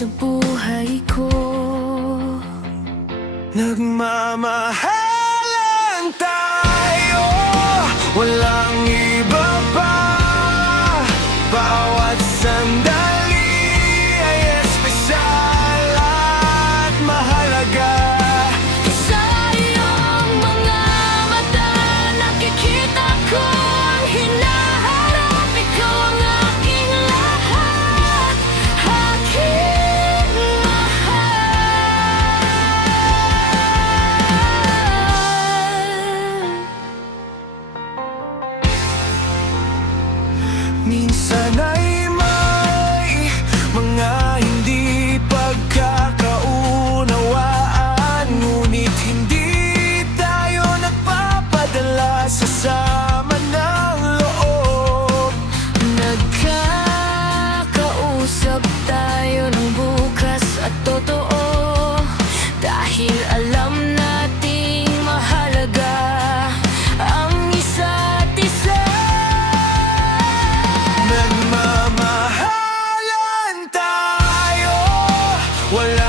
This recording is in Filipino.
sa buhay ko. Nagmamahalan tayo, walang iba pa. Bawat sandali ay espesyal at mahalaga. Sa iyong mga mata, nakikita ko ang hinaharap. Ikaw ang aking lahat, aking mahal. Minsan ay may mga hindi pagkakaunawaan, ngunit hindi tayo nagpapadala sa sama ng loob. Nagkakausap tayo ng bukas at totoo, dahil alam nating mahalaga ang isa't isa. Nagmamahalan tayo, wala